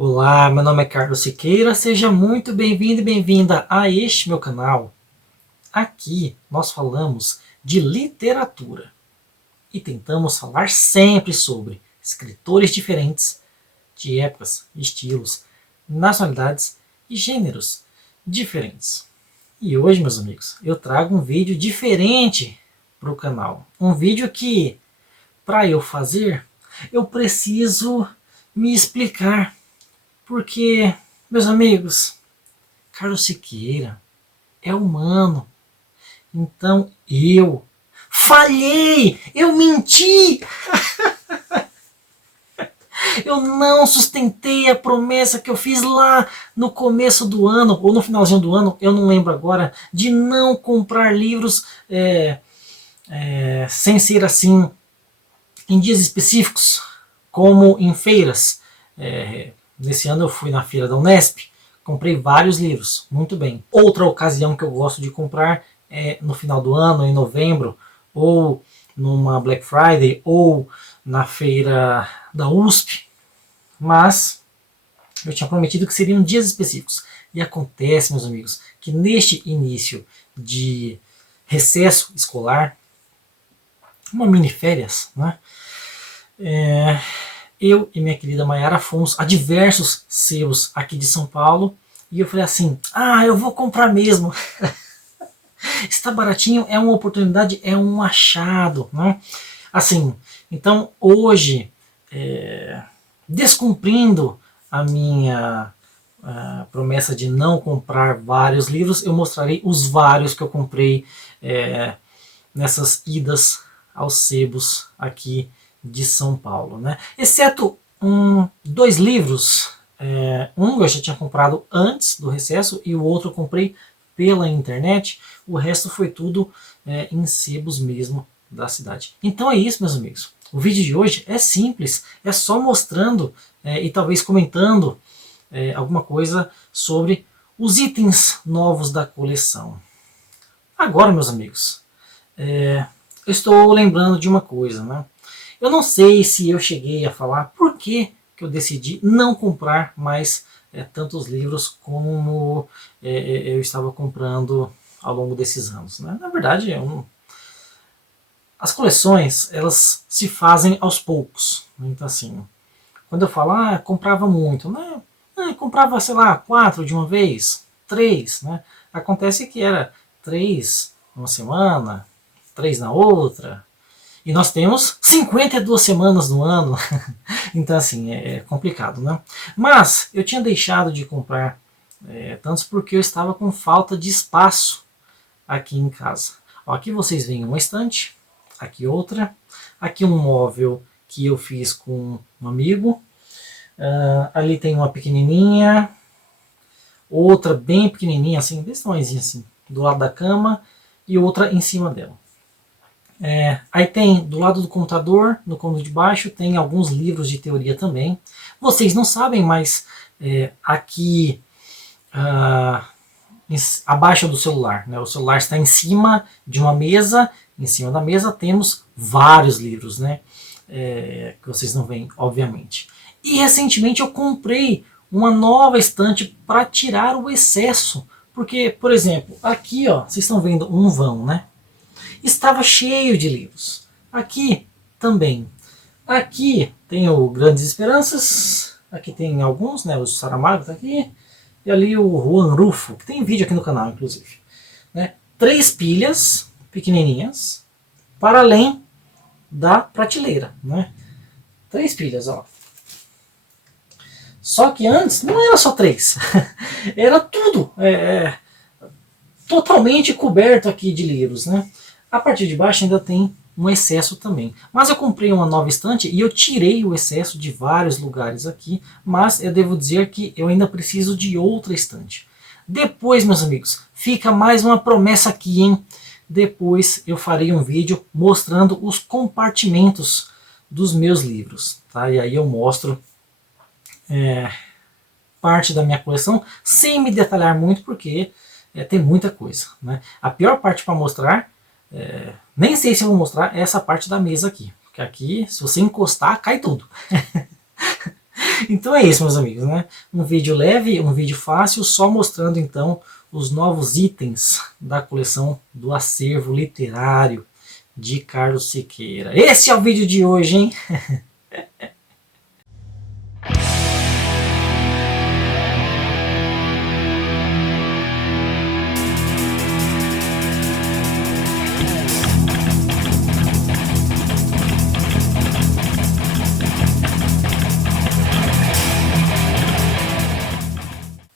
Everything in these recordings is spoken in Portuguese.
Olá, meu nome é Carlos Siqueira, seja muito bem-vindo e bem-vinda a este meu canal. Aqui nós falamos de literatura e tentamos falar sempre sobre escritores diferentes, de épocas, estilos, nacionalidades e gêneros diferentes. E hoje, meus amigos, eu trago um vídeo diferente para o canal. Um vídeo que, para eu fazer, eu preciso me explicar. Porque, meus amigos, Carlos Siqueira é humano. Então eu falhei, eu menti, eu não sustentei a promessa que eu fiz lá no começo do ano, ou no finalzinho do ano, eu não lembro agora, de não comprar livros sem ser assim em dias específicos, como em feiras. Nesse ano eu fui na feira da Unesp, comprei vários livros, muito bem. Outra ocasião que eu gosto de comprar é no final do ano, em novembro, ou numa Black Friday, ou na feira da USP, mas eu tinha prometido que seriam dias específicos. E acontece, meus amigos, que neste início de recesso escolar, uma mini férias, né? Eu e minha querida Mayara fomos a diversos sebos aqui de São Paulo e eu falei assim, eu vou comprar mesmo. Está baratinho, é uma oportunidade, é um achado, né? Assim, então hoje, descumprindo a minha promessa de não comprar vários livros, eu mostrarei os vários que eu comprei nessas idas aos sebos aqui de São Paulo, né? Exceto dois livros, um eu já tinha comprado antes do recesso e o outro eu comprei pela internet, o resto foi tudo em sebos mesmo da cidade. Então é isso, meus amigos. O vídeo de hoje é simples, é só mostrando e talvez comentando alguma coisa sobre os itens novos da coleção. Agora, meus amigos, eu estou lembrando de uma coisa, né? Eu não sei se eu cheguei a falar por que eu decidi não comprar mais tantos livros como eu estava comprando ao longo desses anos, né? Na verdade, as coleções elas se fazem aos poucos. Então, assim, quando eu falo, comprava muito, né? Comprava, sei lá, 4 de uma vez, 3, né? Acontece que era 3 uma semana, 3 na outra, e nós temos 52 semanas no ano. Então, assim, é complicado, né? Mas eu tinha deixado de comprar tantos porque eu estava com falta de espaço aqui em casa. Ó, aqui vocês veem uma estante, aqui outra, aqui um móvel que eu fiz com um amigo. Ali tem uma pequenininha, outra bem pequenininha, assim, desse tamanhozinho assim, do lado da cama, e outra em cima dela. Aí tem do lado do computador, no cômodo de baixo, tem alguns livros de teoria também. Vocês não sabem, mas aqui abaixo do celular, né, o celular está em cima de uma mesa, em cima da mesa temos vários livros, né, que vocês não veem, obviamente. E recentemente eu comprei uma nova estante para tirar o excesso, porque, por exemplo, aqui ó, vocês estão vendo um vão, né? Estava cheio de livros. Aqui também. Aqui tem o Grandes Esperanças. Aqui tem alguns, né? O Saramago está aqui. E ali o Juan Rulfo, que tem vídeo aqui no canal, inclusive. Né? 3 pilhas pequenininhas, para além da prateleira. Né? 3 pilhas, ó. Só que antes não era só 3. Era tudo. Totalmente coberto aqui de livros, né? A parte de baixo ainda tem um excesso também. Mas eu comprei uma nova estante e eu tirei o excesso de vários lugares aqui, mas eu devo dizer que eu ainda preciso de outra estante. Depois, meus amigos, fica mais uma promessa aqui, hein? Depois eu farei um vídeo mostrando os compartimentos dos meus livros, tá? E aí eu mostro parte da minha coleção, sem me detalhar muito, porque tem muita coisa, né? A pior parte para mostrar, nem sei se eu vou mostrar essa parte da mesa aqui, porque aqui, se você encostar, cai tudo. Então é isso, meus amigos, né? Um vídeo leve, um vídeo fácil, só mostrando então os novos itens da coleção do acervo literário de Carlos Siqueira. Esse é o vídeo de hoje, hein?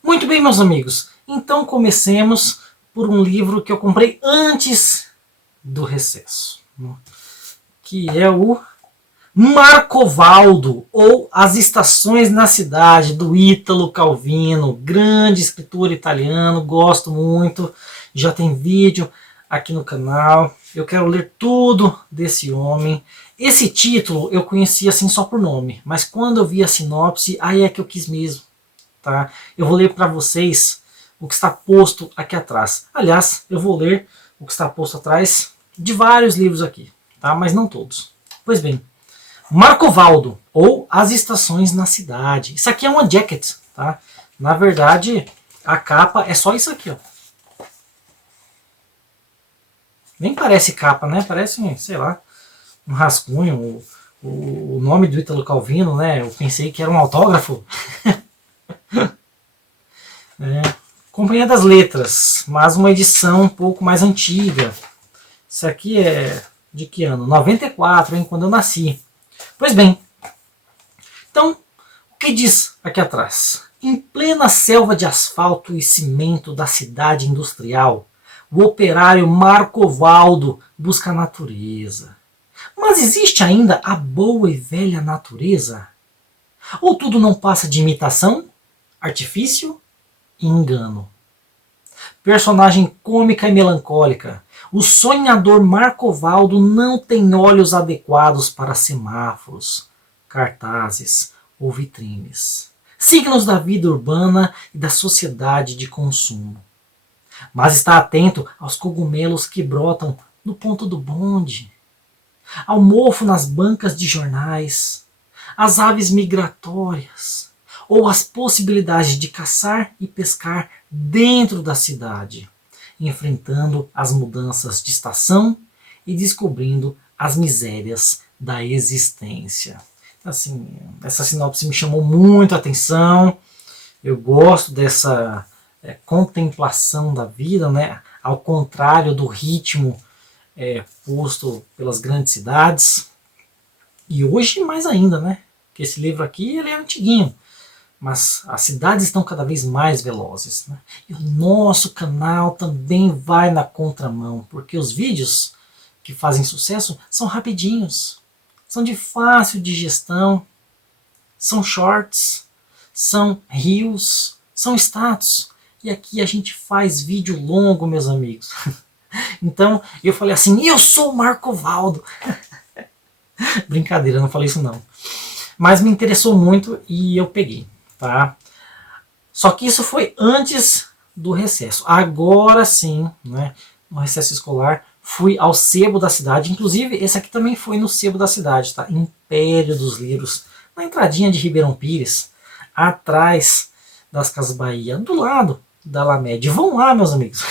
Muito bem, meus amigos. Então comecemos por um livro que eu comprei antes do recesso, que é o Marcovaldo, ou As Estações na Cidade, do Ítalo Calvino, grande escritor italiano, gosto muito, já tem vídeo aqui no canal, eu quero ler tudo desse homem. Esse título eu conhecia assim só por nome, mas quando eu vi a sinopse, aí é que eu quis mesmo. Tá? Eu vou ler para vocês o que está posto aqui atrás. Aliás, eu vou ler o que está posto atrás de vários livros aqui, tá? Mas não todos. Pois bem, Marcovaldo, ou As Estações na Cidade. Isso aqui é uma jacket, tá? Na verdade, a capa é só isso aqui, ó. Nem parece capa, né? Parece, sei lá, um rascunho. O nome do Ítalo Calvino, né? Eu pensei que era um autógrafo. Companhia das Letras, mas uma edição um pouco mais antiga. Isso aqui é de que ano? 94, hein? Quando eu nasci. Pois bem, então, o que diz aqui atrás? Em plena selva de asfalto e cimento da cidade industrial, o operário Marcovaldo busca a natureza. Mas existe ainda a boa e velha natureza? Ou tudo não passa de imitação, artifício e engano? Personagem cômica e melancólica, o sonhador Marcovaldo não tem olhos adequados para semáforos, cartazes ou vitrines, signos da vida urbana e da sociedade de consumo. Mas está atento aos cogumelos que brotam no ponto do bonde, ao mofo nas bancas de jornais, às aves migratórias, ou às possibilidades de caçar e pescar dentro da cidade, enfrentando as mudanças de estação e descobrindo as misérias da existência. Assim, essa sinopse me chamou muito a atenção. Eu gosto dessa contemplação da vida, né? Ao contrário do ritmo posto pelas grandes cidades. E hoje mais ainda, né? Porque esse livro aqui ele é antiguinho. Mas as cidades estão cada vez mais velozes. Né? E o nosso canal também vai na contramão, porque os vídeos que fazem sucesso são rapidinhos, são de fácil digestão, são shorts, são reels, são status. E aqui a gente faz vídeo longo, meus amigos. Então eu falei assim, eu sou o Marcovaldo. Brincadeira, eu não falei isso não. Mas me interessou muito e eu peguei. Tá? Só que isso foi antes do recesso. Agora sim, né, no recesso escolar, fui ao Sebo da Cidade. Inclusive, esse aqui também foi no Sebo da Cidade, tá? Império dos Livros, na entradinha de Ribeirão Pires, atrás das Casas Bahia, do lado da Alameda. Vão lá, meus amigos.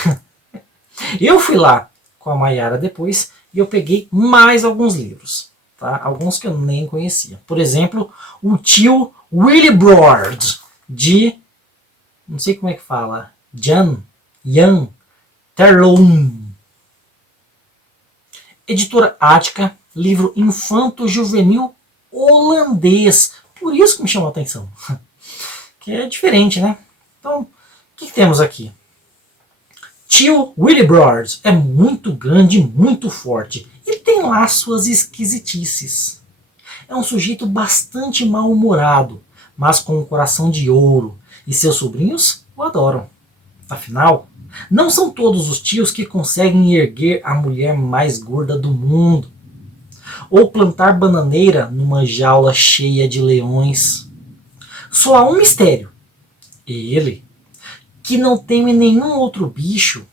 Eu fui lá com a Maiara depois e eu peguei mais alguns livros. Tá? Alguns que eu nem conhecia. Por exemplo, o Tio Willibrord, de, não sei como é que fala, Jan Terlouw. Editora Ática, livro infanto-juvenil holandês. Por isso que me chamou a atenção. Que é diferente, né? Então, o que temos aqui? Tio Willibrord é muito grande e muito forte. E tem lá suas esquisitices. É um sujeito bastante mal-humorado, mas com um coração de ouro, e seus sobrinhos o adoram. Afinal, não são todos os tios que conseguem erguer a mulher mais gorda do mundo, ou plantar bananeira numa jaula cheia de leões. Só há um mistério. Ele, que não teme nenhum outro bicho,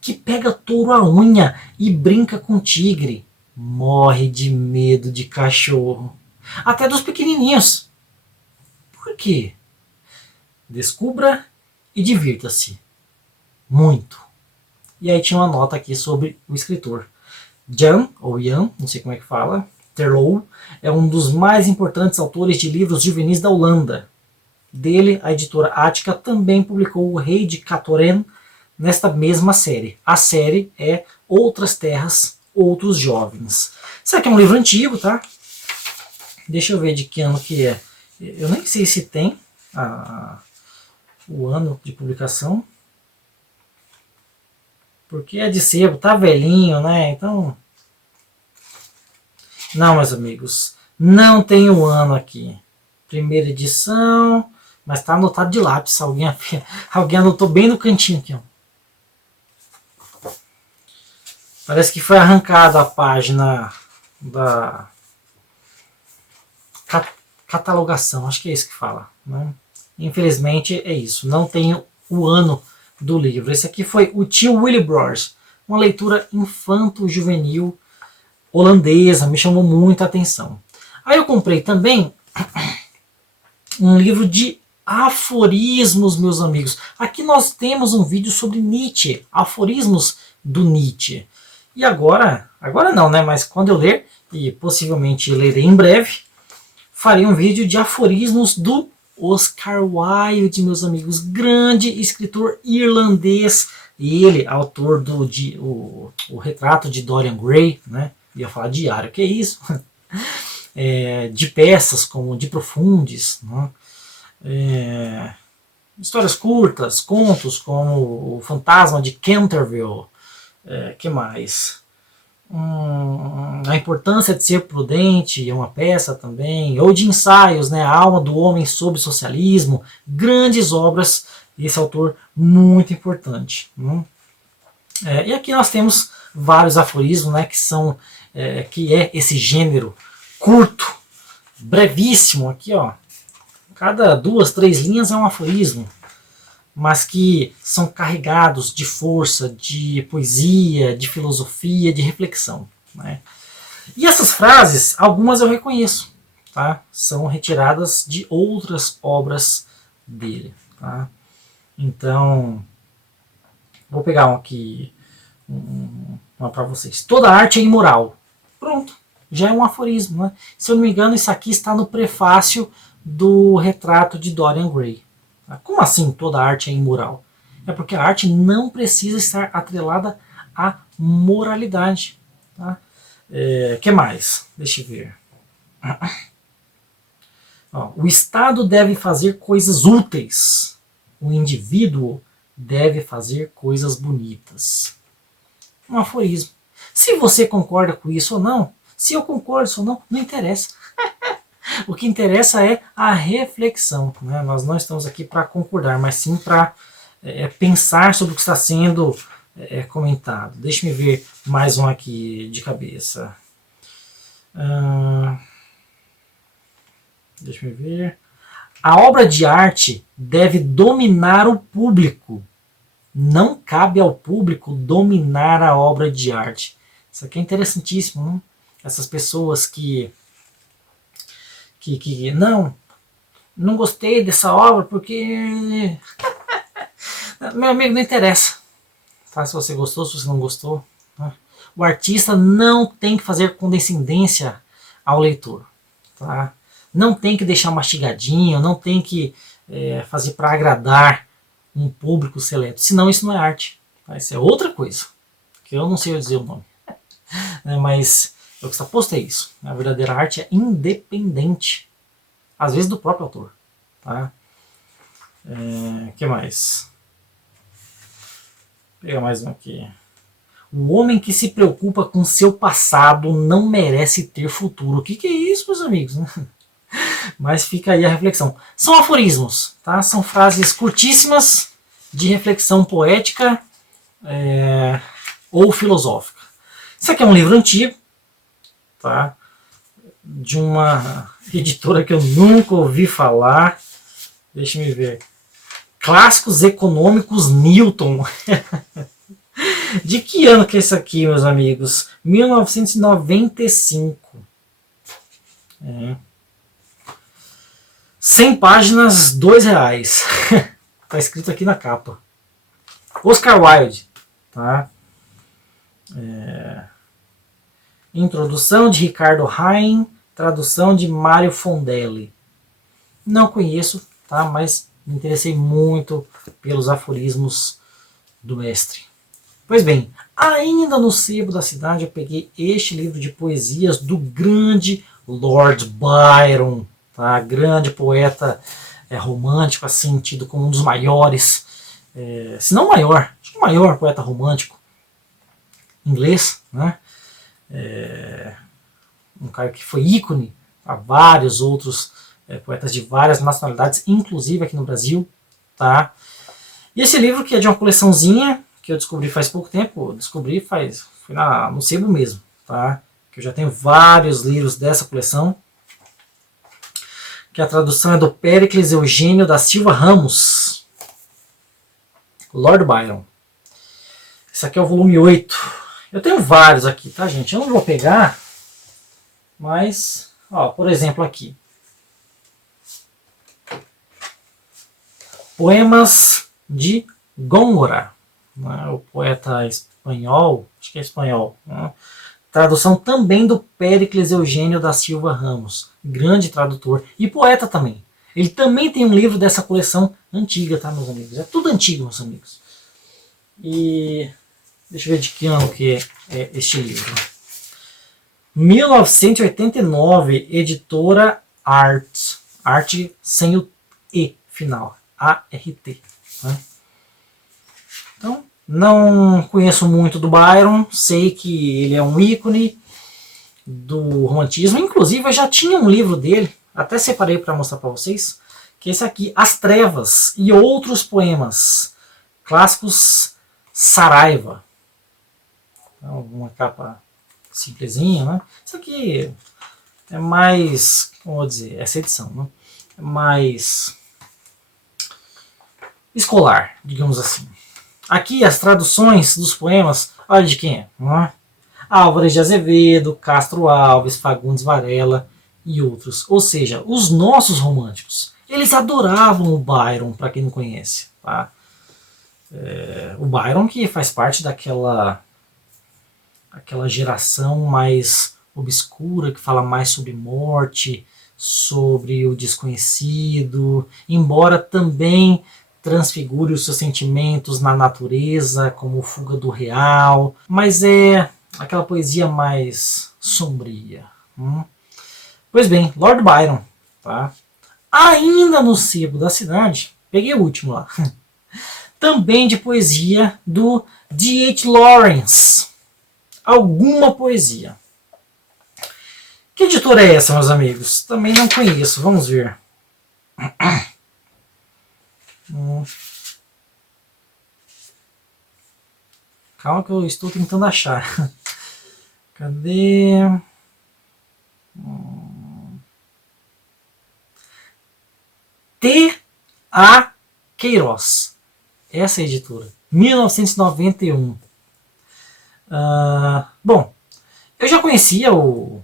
que pega touro à unha e brinca com tigre, morre de medo de cachorro. Até dos pequenininhos. Por quê? Descubra e divirta-se muito. E aí tinha uma nota aqui sobre o escritor. Jan, ou Jan, não sei como é que fala, Terlouw, é um dos mais importantes autores de livros juvenis da Holanda. Dele, a editora Ática também publicou O Rei de Catoren nesta mesma série. A série é Outras Terras, Outros Jovens. Isso aqui é um livro antigo, tá? Deixa eu ver de que ano que é. Eu nem sei se tem o ano de publicação. Porque é de sebo, tá velhinho, né? Então... Não, meus amigos, não tem o ano aqui. Primeira edição, mas tá anotado de lápis. Alguém anotou bem no cantinho aqui, ó. Parece que foi arrancada a página da catalogação, acho que é isso que fala, né? Infelizmente é isso, não tem o ano do livro. Esse aqui foi O Tio Willibrord, uma leitura infanto-juvenil holandesa, me chamou muito a atenção. Aí eu comprei também um livro de aforismos, meus amigos. Aqui nós temos um vídeo sobre Nietzsche, aforismos do Nietzsche. E agora não, né? Mas quando eu ler, e possivelmente lerei em breve, farei um vídeo de aforismos do Oscar Wilde, meus amigos, grande escritor irlandês. Ele, autor do o Retrato de Dorian Gray, né? Ia falar diário, que é isso? De peças como De Profundis, né? Histórias curtas, contos como O Fantasma de Canterville, que mais? A Importância de Ser Prudente é uma peça também, ou de ensaios, né? A Alma do Homem sob o Socialismo, grandes obras desse autor muito importante. E aqui nós temos vários aforismos, né? Que é esse gênero curto, brevíssimo, aqui ó, cada 2, 3 linhas é um aforismo, mas que são carregados de força, de poesia, de filosofia, de reflexão, né? E essas frases, algumas eu reconheço, tá? São retiradas de outras obras dele, tá? Então, vou pegar um aqui, uma para vocês. Toda arte é imoral. Pronto, já é um aforismo, né? Se eu não me engano, isso aqui está no prefácio do Retrato de Dorian Gray. Como assim toda arte é imoral? É porque a arte não precisa estar atrelada à moralidade. Tá? Que mais? Deixa eu ver. O Estado deve fazer coisas úteis. O indivíduo deve fazer coisas bonitas. Um aforismo. Se você concorda com isso ou não, se eu concordo ou não, não interessa. O que interessa é a reflexão, né? Nós não estamos aqui para concordar, mas sim para pensar sobre o que está sendo comentado. Deixa-me ver mais um aqui de cabeça. Deixa-me ver. A obra de arte deve dominar o público. Não cabe ao público dominar a obra de arte. Isso aqui é interessantíssimo, né? Essas pessoas que não gostei dessa obra porque... Meu amigo, não interessa, tá? Se você gostou, se você não gostou, tá? O artista não tem que fazer condescendência ao leitor, tá? Não tem que deixar mastigadinho, não tem que fazer para agradar um público seleto, senão isso não é arte, tá? Isso é outra coisa, que eu não sei dizer o nome. Mas o que está posto é isso. A verdadeira arte é independente, às vezes do próprio autor, tá? Que mais? Vou pegar mais um aqui. O homem que se preocupa com seu passado não merece ter futuro. O que é isso, meus amigos? Mas fica aí a reflexão. São aforismos, tá? São frases curtíssimas de reflexão poética ou filosófica. Isso aqui é um livro antigo, tá? De uma editora que eu nunca ouvi falar. Deixa eu ver. Clássicos Econômicos Newton. De que ano que é isso aqui, meus amigos? 1995. 100 páginas, R$ 2. Tá escrito aqui na capa. Oscar Wilde, tá? Introdução de Ricardo Rein, tradução de Mário Fondelli. Não conheço, tá? Mas me interessei muito pelos aforismos do mestre. Pois bem, ainda no sebo da cidade eu peguei este livro de poesias do grande Lord Byron, tá? Grande poeta romântico, assim, tido como um dos maiores, se não o maior, acho que o maior poeta romântico inglês, né? Um cara que foi ícone a vários outros poetas de várias nacionalidades, inclusive aqui no Brasil, tá? E esse livro, que é de uma coleçãozinha que eu descobri faz pouco tempo, foi no sebo mesmo, tá? Que eu já tenho vários livros dessa coleção, que a tradução é do Péricles Eugênio da Silva Ramos, Lord Byron. Esse aqui é o volume 8. Eu tenho vários aqui, tá, gente? Eu não vou pegar, mas, ó, por exemplo, aqui. Poemas de Góngora, né? O poeta espanhol, acho que é espanhol, né? Tradução também do Péricles Eugênio da Silva Ramos, grande tradutor e poeta também. Ele também tem um livro dessa coleção antiga, tá, meus amigos? É tudo antigo, meus amigos. E deixa eu ver de que ano que é este livro. 1989, editora Art. Art sem o E final. A-R-T. Né? Então, não conheço muito do Byron, sei que ele é um ícone do romantismo. Inclusive, eu já tinha um livro dele, até separei para mostrar para vocês, que é esse aqui, As Trevas e Outros Poemas Clássicos, Saraiva. Uma capa simplesinha, né? Isso aqui é mais, como vou dizer, essa edição, né? É mais escolar, digamos assim. Aqui as traduções dos poemas, olha de quem é, não é? Álvares de Azevedo, Castro Alves, Fagundes Varela e outros. Ou seja, os nossos românticos. Eles adoravam o Byron, para quem não conhece. Tá? O Byron, que faz parte daquela geração mais obscura, que fala mais sobre morte, sobre o desconhecido, embora também transfigure os seus sentimentos na natureza, como Fuga do Real, mas é aquela poesia mais sombria. Pois bem, Lord Byron, tá? Ainda no sebo da cidade, peguei o último lá, também de poesia do D.H. Lawrence. Alguma poesia. Que editora é essa, meus amigos? Também não conheço, vamos ver. Calma que eu estou tentando achar. Cadê? T.A. Queiroz. Essa é a editora. 1991. Bom, eu já conhecia o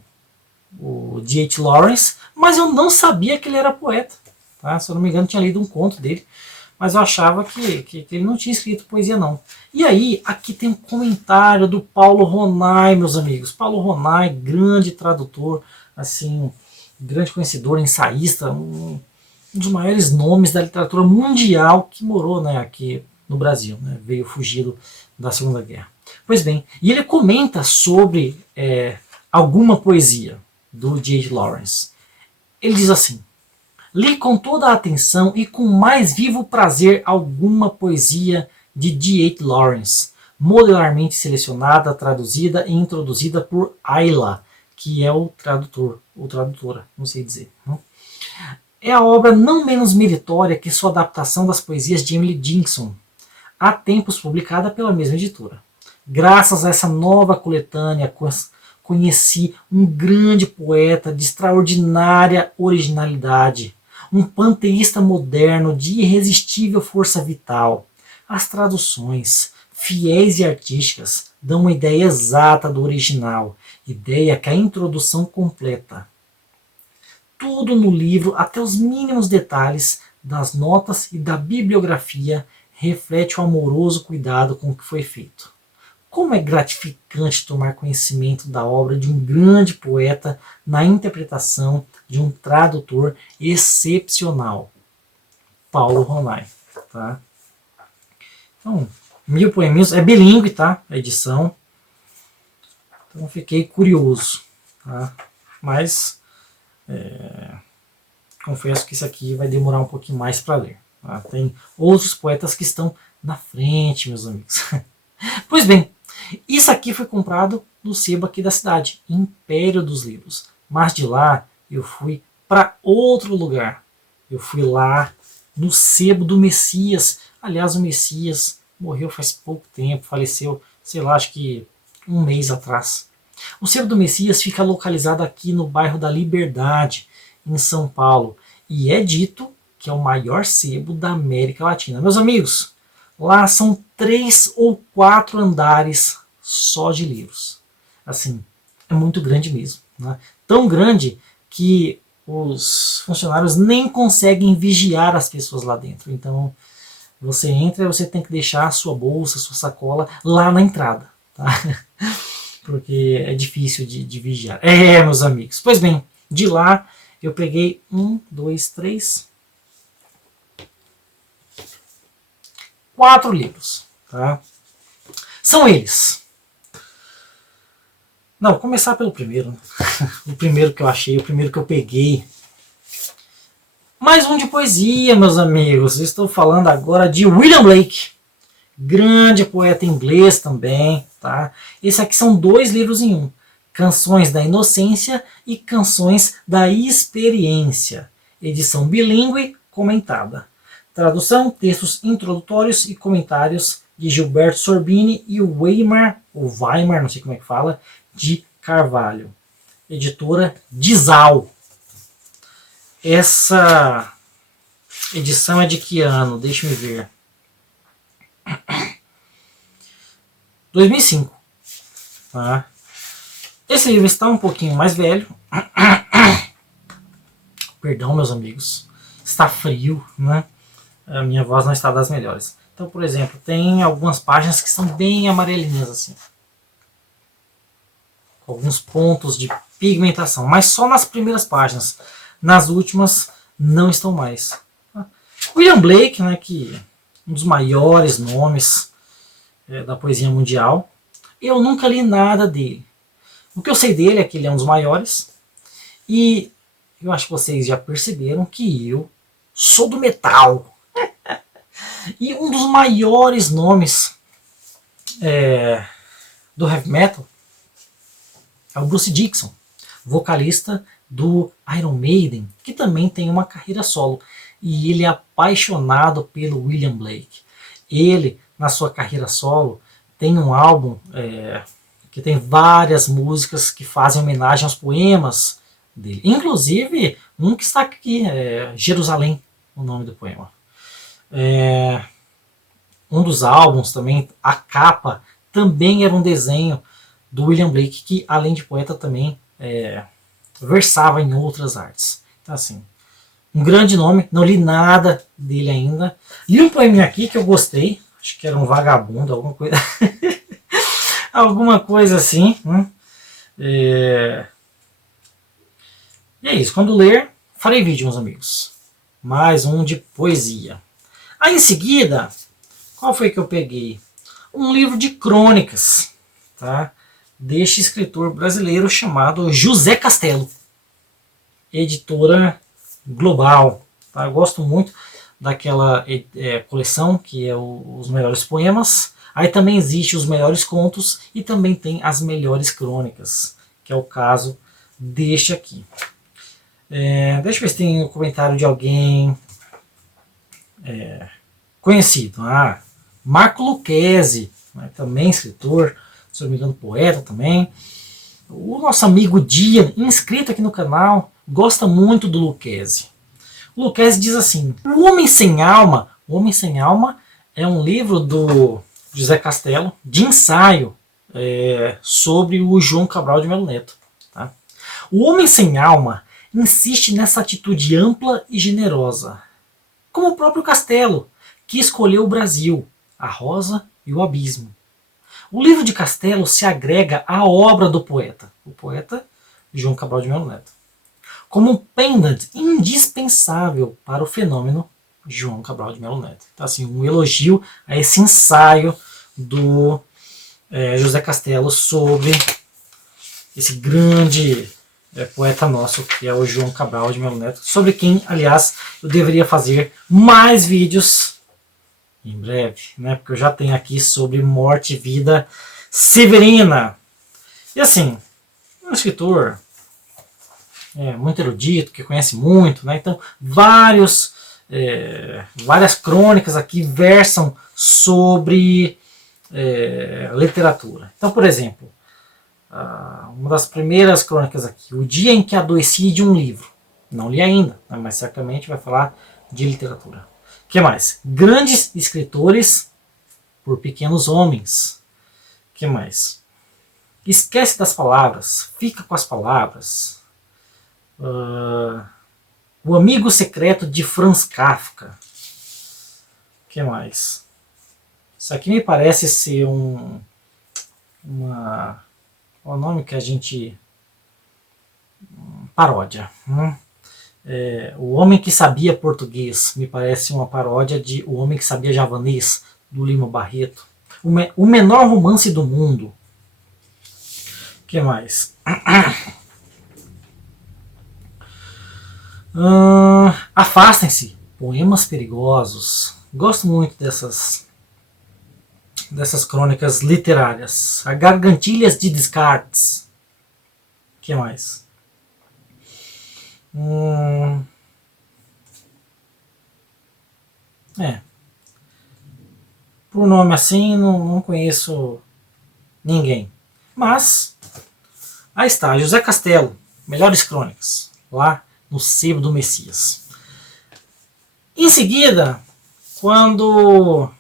D.H. Lawrence, mas eu não sabia que ele era poeta. Tá? Se eu não me engano, tinha lido um conto dele, mas eu achava que ele não tinha escrito poesia, não. E aí, aqui tem um comentário do Paulo Ronay, meus amigos. Paulo Ronay, grande tradutor, assim, grande conhecedor, ensaísta, um dos maiores nomes da literatura mundial que morou, né, aqui no Brasil, né, veio fugido da Segunda Guerra. Pois bem, e ele comenta sobre alguma poesia do D.H. Lawrence. Ele diz assim: li com toda a atenção e com mais vivo prazer alguma poesia de D.H. Lawrence, modularmente selecionada, traduzida e introduzida por Ayla, que é o tradutor, ou tradutora, não sei dizer. Não? É a obra não menos meritória que sua adaptação das poesias de Emily Dickinson, há tempos publicada pela mesma editora. Graças a essa nova coletânea, conheci um grande poeta de extraordinária originalidade, um panteísta moderno de irresistível força vital. As traduções, fiéis e artísticas, dão uma ideia exata do original, ideia que a introdução completa. tudo no livro, até os mínimos detalhes das notas e da bibliografia, reflete o amoroso cuidado com o que foi feito. Como é gratificante tomar conhecimento da obra de um grande poeta na interpretação de um tradutor excepcional, Paulo Ronay. Tá? Então, 1000 poeminhos, é bilíngue, tá? A edição. Então fiquei curioso. Tá? Mas confesso que isso aqui vai demorar um pouquinho mais para ler. Tá? Tem outros poetas que estão na frente, meus amigos. Pois bem, isso aqui foi comprado no sebo aqui da cidade, Império dos Livros. Mas de lá eu fui para outro lugar. Eu fui lá no sebo do Messias. Aliás, o Messias morreu faz pouco tempo, faleceu, sei lá, acho que um mês atrás. O sebo do Messias fica localizado aqui no bairro da Liberdade, em São Paulo. E é dito que é o maior sebo da América Latina. Meus amigos, lá são 3 ou 4 andares só de livros. Assim, é muito grande mesmo. Né? Tão grande que os funcionários nem conseguem vigiar as pessoas lá dentro. Então, você entra e você tem que deixar a sua bolsa, a sua sacola lá na entrada. Tá? Porque é difícil de vigiar. Meus amigos. Pois bem, de lá eu peguei 4 livros. Tá? São eles. Não, vou começar pelo primeiro. Né? O primeiro que eu achei, o primeiro que eu peguei. Mais um de poesia, meus amigos. Eu estou falando agora de William Blake. Grande poeta inglês também. Tá? Esse aqui são 2 livros em um. Canções da Inocência e Canções da Experiência. Edição bilíngue comentada. Tradução, textos introdutórios e comentários de Gilberto Sorbini e Weimar, ou Weimar, não sei como é que fala, de Carvalho. Editora Dizal. Essa edição é de que ano? Deixa eu ver. 2005. Tá? Esse livro está um pouquinho mais velho. Perdão, meus amigos. Está frio, né? A minha voz não está das melhores. Então, por exemplo, tem algumas páginas que são bem amarelinhas assim. Com alguns pontos de pigmentação. Mas só nas primeiras páginas. Nas últimas, não estão mais. William Blake, né, que um dos maiores nomes da poesia mundial. Eu nunca li nada dele. O que eu sei dele é que ele é um dos maiores. E eu acho que vocês já perceberam que eu sou do metal. E um dos maiores nomes do heavy metal é o Bruce Dickinson, vocalista do Iron Maiden, que também tem uma carreira solo. E ele é apaixonado pelo William Blake. Ele, na sua carreira solo, tem um álbum que tem várias músicas que fazem homenagem aos poemas dele. Inclusive, um que está aqui, Jerusalém, o nome do poema. Um dos álbuns também, a capa, também era um desenho do William Blake, que além de poeta também versava em outras artes. Então assim, um grande nome, não li nada dele ainda. Li um poeminha aqui que eu gostei, acho que era um vagabundo, alguma coisa alguma coisa assim. Né? E é isso, quando ler, farei vídeo, meus amigos. Mais um de poesia. Aí em seguida, qual foi que eu peguei? Um livro de crônicas, tá? Deste escritor brasileiro chamado José Castelo. Editora Global. Tá? Eu gosto muito daquela coleção que é os melhores poemas. Aí também existe os melhores contos e também tem as melhores crônicas, que é o caso deste aqui. Deixa eu ver se tem um comentário de alguém conhecido. Marco Lucchesi, né, também escritor, se não me engano poeta também. O nosso amigo Dian, inscrito aqui no canal, gosta muito do Lucchesi. O Lucchesi diz assim: O Homem Sem Alma. O Homem Sem Alma é um livro do José Castelo, de ensaio sobre o João Cabral de Melo Neto. Tá? O Homem Sem Alma insiste nessa atitude ampla e generosa, como o próprio Castelo, que escolheu o Brasil, a rosa e o abismo. O livro de Castelo se agrega à obra do poeta, o poeta João Cabral de Melo Neto, como um pendant indispensável para o fenômeno João Cabral de Melo Neto. Então, assim, um elogio a esse ensaio do José Castelo sobre esse grande poeta nosso, que é o João Cabral de Melo Neto, sobre quem, aliás, eu deveria fazer mais vídeos em breve, né? Porque eu já tenho aqui sobre Morte e Vida Severina. E assim, um escritor muito erudito, que conhece muito, né? Então várias crônicas aqui versam sobre literatura. Então, por exemplo, uma das primeiras crônicas aqui, O Dia em que Adoeci de um Livro. Não li ainda, né? Mas certamente vai falar de literatura. O que mais? Grandes escritores por pequenos homens. O que mais? Esquece das palavras, fica com as palavras. O Amigo Secreto de Franz Kafka. O que mais? Isso aqui me parece ser qual é o nome que a gente... paródia. O Homem que Sabia Português. Me parece uma paródia de O Homem que Sabia Javanês, do Lima Barreto. O Menor Romance do Mundo. O que mais? Afastem-se. Poemas Perigosos. Gosto muito dessas crônicas literárias. A Gargantilhas de Descartes. O que mais? Por nome assim, não conheço ninguém. Mas, aí está, José Castelo, Melhores Crônicas, lá no Sebo do Messias. Em seguida, quando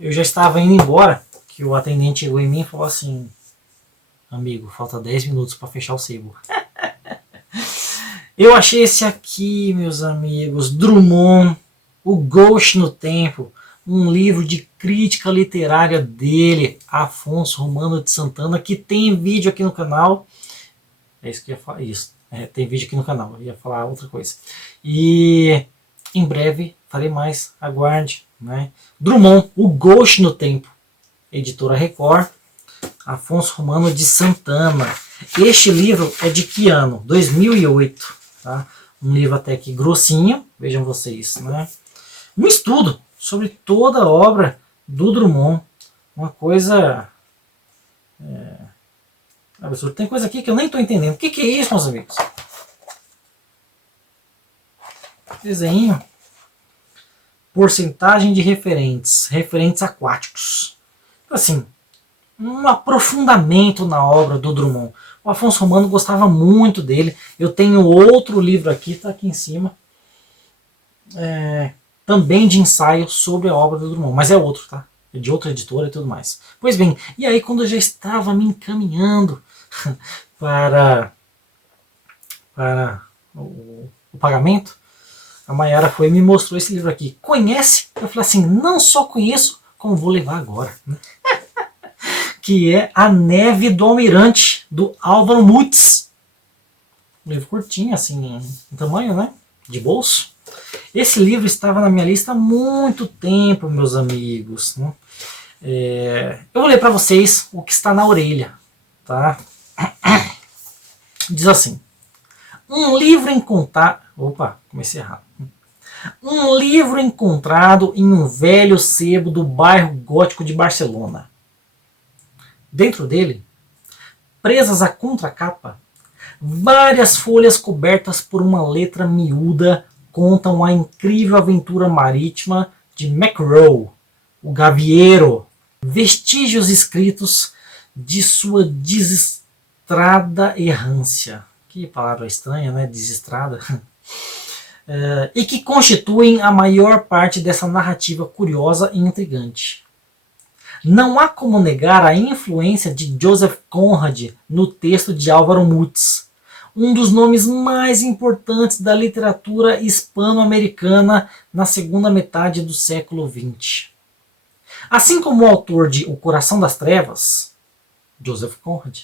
eu já estava indo embora, que o atendente chegou em mim e falou assim: amigo, falta 10 minutos para fechar o sebo. Eu achei esse aqui, meus amigos, Drummond, O Ghost no Tempo, um livro de crítica literária dele, Afonso Romano de Santana, que tem vídeo aqui no canal. É isso que eu ia falar. Isso. Tem vídeo aqui no canal. Eu ia falar outra coisa. E em breve farei mais. Aguarde. Né? Drummond, O Ghost no Tempo. Editora Record. Afonso Romano de Santana. Este livro é de que ano? 2008. Tá? Um livro até que grossinho. Vejam vocês. Né? Um estudo sobre toda a obra do Drummond. Uma coisa... absurdo. Tem coisa aqui que eu nem estou entendendo. O que é isso, meus amigos? Desenho. Porcentagem de referentes aquáticos. Assim, um aprofundamento na obra do Drummond. O Afonso Romano gostava muito dele. Eu tenho outro livro aqui, está aqui em cima. Também de ensaio sobre a obra do Drummond. Mas é outro, tá? É de outra editora e tudo mais. Pois bem, e aí quando eu já estava me encaminhando para o pagamento, a Mayara foi e me mostrou esse livro aqui. Conhece? Eu falei assim, não só conheço, como vou levar agora. Né? Que é A Neve do Almirante, do Álvaro Mutz. Um livro curtinho, assim, em tamanho, né? De bolso. Esse livro estava na minha lista há muito tempo, meus amigos. Né? Eu vou ler para vocês o que está na orelha. Tá? Diz assim: um livro encontrado. Opa, comecei errado. Um livro encontrado em um velho sebo do bairro gótico de Barcelona. Dentro dele, presas à contracapa, várias folhas cobertas por uma letra miúda contam a incrível aventura marítima de McRoe, o Gaviero, vestígios escritos de sua desestrada errância. Que palavra estranha, né? Desestrada. E que constituem a maior parte dessa narrativa curiosa e intrigante. Não há como negar a influência de Joseph Conrad no texto de Álvaro Mutz. um dos nomes mais importantes da literatura hispano-americana na segunda metade do século XX. Assim como o autor de O Coração das Trevas, Joseph Conrad,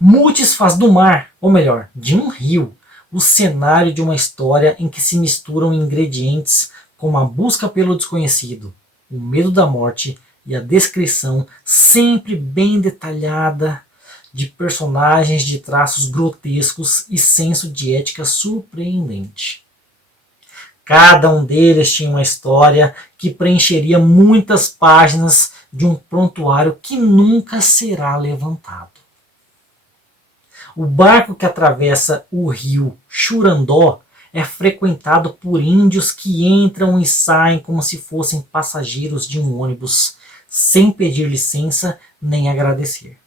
Mutes faz do mar, ou melhor, de um rio, o cenário de uma história em que se misturam ingredientes como a busca pelo desconhecido, o medo da morte e a descrição sempre bem detalhada de personagens de traços grotescos e senso de ética surpreendente. Cada um deles tinha uma história que preencheria muitas páginas de um prontuário que nunca será levantado. O barco que atravessa o rio Churandó é frequentado por índios que entram e saem como se fossem passageiros de um ônibus, sem pedir licença nem agradecer.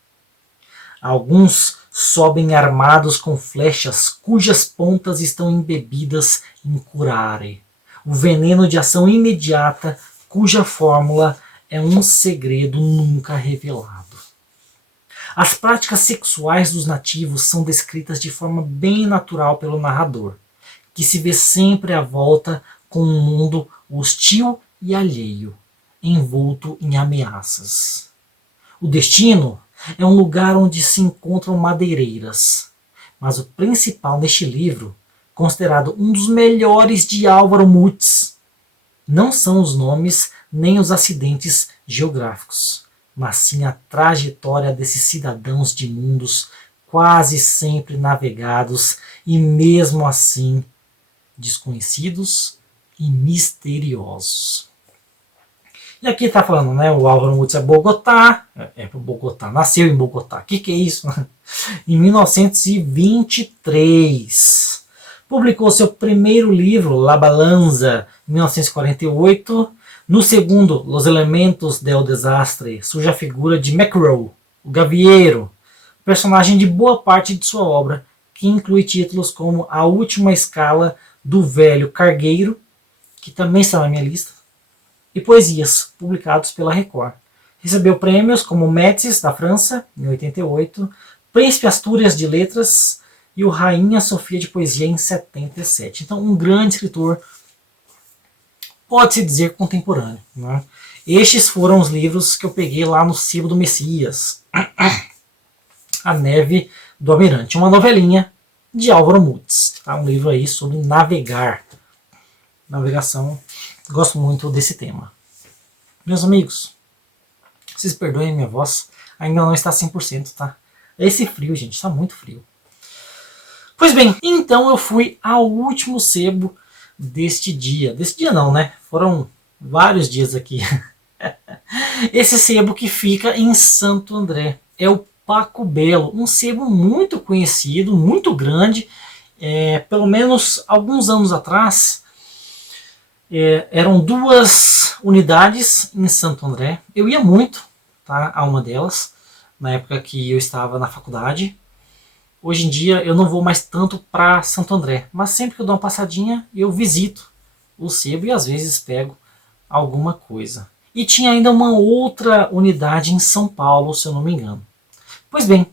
Alguns sobem armados com flechas cujas pontas estão embebidas em curare, o veneno de ação imediata cuja fórmula é um segredo nunca revelado. As práticas sexuais dos nativos são descritas de forma bem natural pelo narrador, que se vê sempre à volta com um mundo hostil e alheio, envolto em ameaças. O destino é um lugar onde se encontram madeireiras, mas o principal neste livro, considerado um dos melhores de Álvaro Mutes, não são os nomes nem os acidentes geográficos, mas sim a trajetória desses cidadãos de mundos quase sempre navegados e mesmo assim desconhecidos e misteriosos. E aqui está falando, né? O Álvaro Mutes é Bogotá, Bogotá, nasceu em Bogotá. O que é isso? Em 1923. Publicou seu primeiro livro, La Balanza, em 1948. No segundo, Los Elementos del Desastre, surge a figura de Mackerel, o Gavieiro, personagem de boa parte de sua obra, que inclui títulos como A Última Escala do Velho Cargueiro, que também está na minha lista, e poesias publicados pela Record. Recebeu prêmios como Métis, da França, em 88, Príncipe Astúrias de Letras e o Rainha Sofia de Poesia, em 77. Então, um grande escritor, pode-se dizer contemporâneo. Né? Estes foram os livros que eu peguei lá no Sebo do Messias. A Neve do Almirante, uma novelinha de Álvaro Mutes. Tá? Um livro aí sobre navegar. Navegação. Gosto muito desse tema. Meus amigos, vocês perdoem minha voz, ainda não está 100%, tá? Esse frio, gente, está muito frio. Pois bem, então eu fui ao último sebo deste dia. Desse dia não, né? Foram vários dias aqui. Esse sebo que fica em Santo André. É o Paco Belo, um sebo muito conhecido, muito grande. Pelo menos alguns anos atrás, eram 2 unidades em Santo André. Eu ia muito, tá, a uma delas, na época que eu estava na faculdade. Hoje em dia eu não vou mais tanto para Santo André, mas sempre que eu dou uma passadinha eu visito o sebo e às vezes pego alguma coisa. E tinha ainda uma outra unidade em São Paulo, se eu não me engano. Pois bem,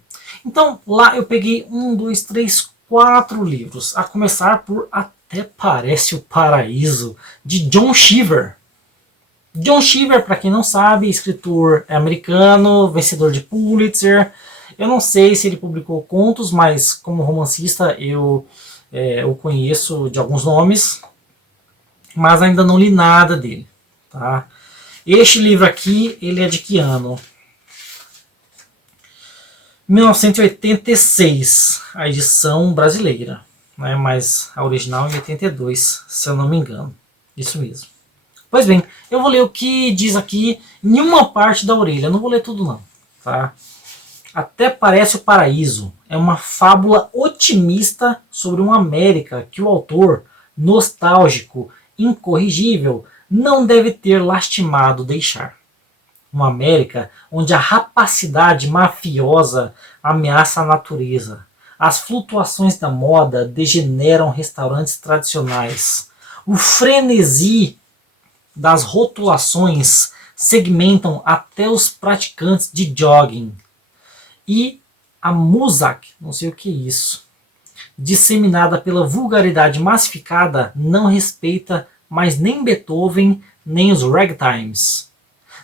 então lá eu peguei 1, 2, 3, 4 livros, a começar por Até Parece o Paraíso, de John Cheever. John Cheever, para quem não sabe, escritor americano, vencedor de Pulitzer. Eu não sei se ele publicou contos, mas como romancista eu o conheço de alguns nomes, mas ainda não li nada dele. Tá? Este livro aqui, ele é de que ano? 1986, a edição brasileira, né? Mas a original em 82, se eu não me engano. Isso mesmo. Pois bem, eu vou ler o que diz aqui em uma parte da orelha, eu não vou ler tudo não. Tá? Até Parece o Paraíso é uma fábula otimista sobre uma América que o autor, nostálgico, incorrigível, não deve ter lastimado deixar. Uma América onde a rapacidade mafiosa ameaça a natureza. As flutuações da moda degeneram restaurantes tradicionais. O frenesi das rotulações segmentam até os praticantes de jogging. E a Muzak, não sei o que é isso, disseminada pela vulgaridade massificada, não respeita mais nem Beethoven, nem os ragtimes.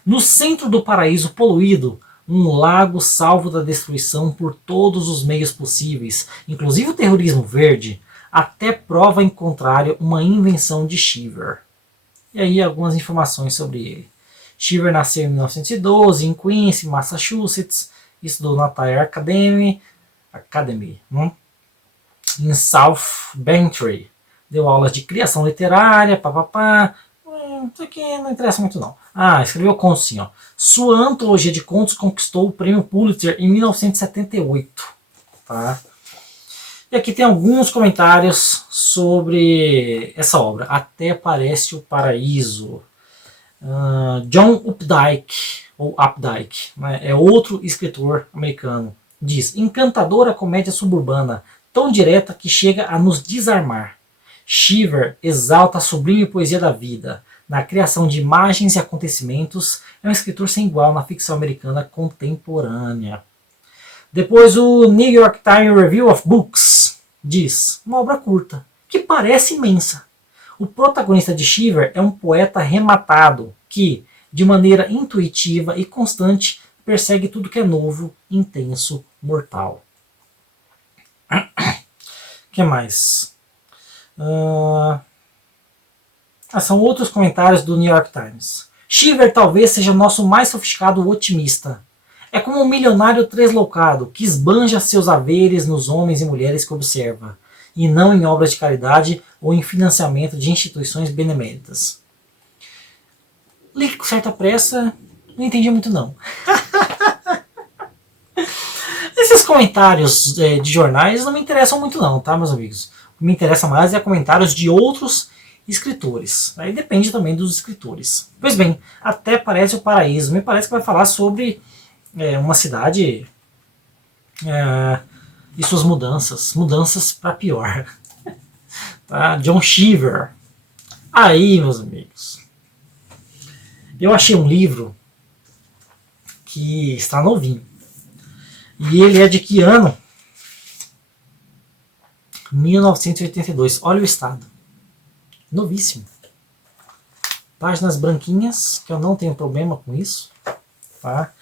No centro do paraíso poluído, um lago salvo da destruição por todos os meios possíveis, inclusive o terrorismo verde, até prova em contrário, uma invenção de Cheever. E aí algumas informações sobre ele. Cheever nasceu em 1912 em Quincy, Massachusetts, estudou na Thayer Academy em South Bantry. Deu aulas de criação literária, papapá. Isso aqui não interessa muito não. Escreveu contos sim, ó. Sua antologia de contos conquistou o prêmio Pulitzer em 1978. Tá? E aqui tem alguns comentários sobre essa obra. Até Parece o Paraíso. John Updike, ou Updike, né, é outro escritor americano. Diz: encantadora comédia suburbana, tão direta que chega a nos desarmar. Cheever exalta a sublime poesia da vida. Na criação de imagens e acontecimentos, é um escritor sem igual na ficção americana contemporânea. Depois o New York Times Review of Books diz: uma obra curta, que parece imensa. O protagonista de Cheever é um poeta rematado que, de maneira intuitiva e constante, persegue tudo que é novo, intenso, mortal. O que mais? São outros comentários do New York Times. Cheever talvez seja nosso mais sofisticado otimista. É como um milionário tresloucado que esbanja seus haveres nos homens e mulheres que observa, e não em obras de caridade ou em financiamento de instituições beneméritas. Li com certa pressa, não entendi muito não. Esses comentários de jornais não me interessam muito não, tá, meus amigos? O que me interessa mais é comentários de outros escritores. Aí depende também dos escritores. Pois bem, Até Parece o Paraíso. Me parece que vai falar sobre uma cidade e suas mudanças para pior. Tá? John Cheever. Aí, meus amigos, eu achei um livro que está novinho. E ele é de que ano? 1982. Olha o estado. Novíssimo. Páginas branquinhas, que eu não tenho problema com isso. Tá?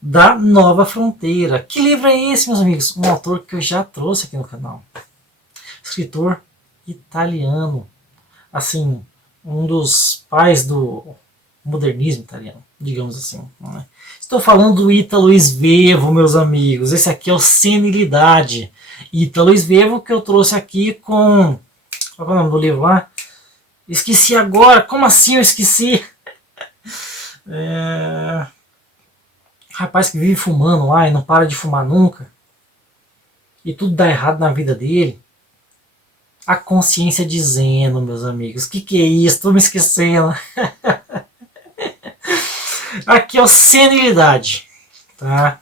Da Nova Fronteira. Que livro é esse, meus amigos? Um autor que eu já trouxe aqui no canal. Escritor italiano. Assim, um dos pais do modernismo italiano, digamos assim. Né? Estou falando do Ítalo Svevo, meus amigos. Esse aqui é o Senilidade. Ítalo Svevo, que eu trouxe aqui com... Qual é o nome do livro lá? Esqueci agora. Como assim eu esqueci? Rapaz que vive fumando lá e não para de fumar nunca. E tudo dá errado na vida dele. A Consciência dizendo, meus amigos. Que é isso? Estou me esquecendo. Aqui é o Senilidade. Tá?